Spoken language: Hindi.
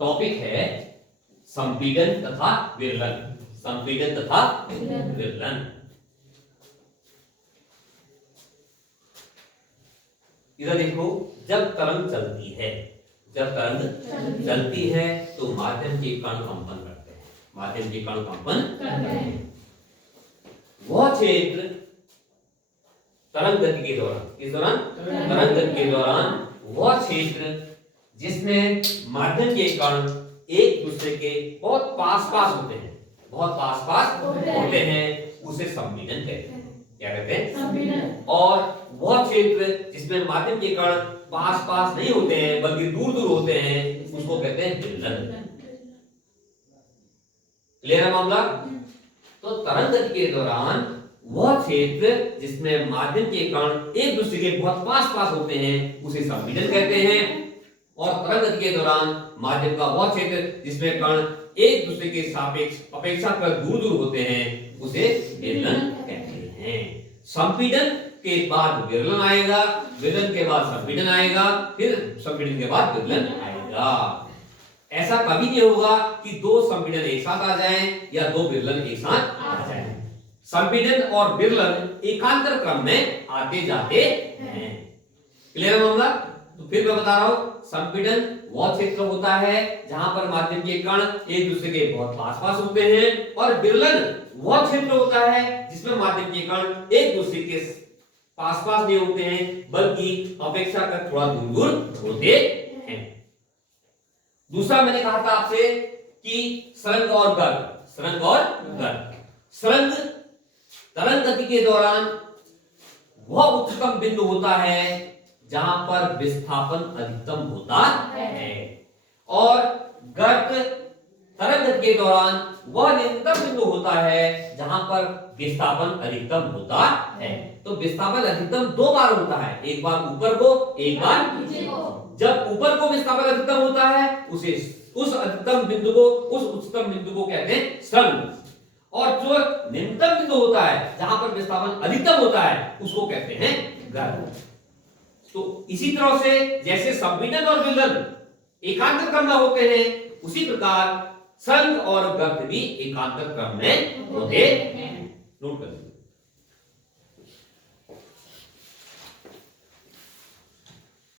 टॉपिक है संपीड़न तथा विरलन। संपीड़न तथा विरलन। इधर देखो, जब तरंग चलती है, जब तरंग चलती है तो माध्यम के कण कंपन करते हैं। माध्यम के कण कंपन करते हैं। वह क्षेत्र तरंग गति के दौरान, किस दौरान? तरंग गति के दौरान वह क्षेत्र जिसमें माध्यम के कण एक दूसरे के बहुत पास पास होते हैं, बहुत पास पास होते हैं, उसे संपीड़न कहते हैं। क्या कहते हैं? संपीड़न। और वह क्षेत्र जिसमें माध्यम के कण पास पास नहीं होते हैं बल्कि दूर दूर होते हैं, उसको कहते हैं विरलन। क्लियर है मामला? तो तरंग गति के दौरान वह क्षेत्र जिसमें माध्यम के कण एक दूसरे के बहुत पास पास होते हैं, उसे संपीड़न कहते हैं। और तरंग गति के दौरान माध्यम का वह क्षेत्र जिसमें कण एक दूसरे के सापेक्ष अपेक्षाकृत दूर दूर होते हैं, उसे विरलन कहते हैं। संपीड़न के बाद विरलन आएगा, विरलन के बाद संपीड़न आएगा, फिर संपीड़न के बाद विरलन आएगा। ऐसा कभी नहीं होगा कि दो संपीड़न एक साथ आ जाएं या दो विरलन एक साथ आ जाएं। संपीड़न और विरलन एकांतर क्रम में आते जाते हैं। क्लियर है मामला? तो फिर मैं बता रहा हूं, संपीड़न वह क्षेत्र होता है जहां पर माध्यम के कण एक दूसरे के बहुत पास पास होते हैं, और विरलन वह क्षेत्र होता है जिसमें माध्यम के कण एक दूसरे के पास पास नहीं होते हैं बल्कि अपेक्षाकृत थोड़ा दूर दूर होते हैं। दूसरा मैंने कहा था आपसे कि सरंग और गर्त। सरंग और गर्त। सरंग तरंग गति के दौरान वह उच्चतम बिंदु होता है जहां पर विस्थापन अधिकतम होता है, और गर्त तरंग गति के दौरान वह निम्नतम बिंदु होता है जहां पर विस्थापन अधिकतम होता है। तो विस्थापन अधिकतम दो बार होता है, एक बार ऊपर को, एक बार नीचे को। जब ऊपर को विस्थापन अधिकतम होता है उस अधिकतम बिंदु को, उस उच्चतम बिंदु को कहते हैं सरंग, और जो निम्नतम बिंदु होता है जहां पर विस्थापन अधिकतम होता है उसको कहते हैं गर्त। तो इसी तरह से जैसे संपीड़न और विरलन एकांतर क्रम में होते हैं, उसी प्रकार सरंग और गर्त भी एकांतर क्रम में होते हैं। नोट कर लीजिए।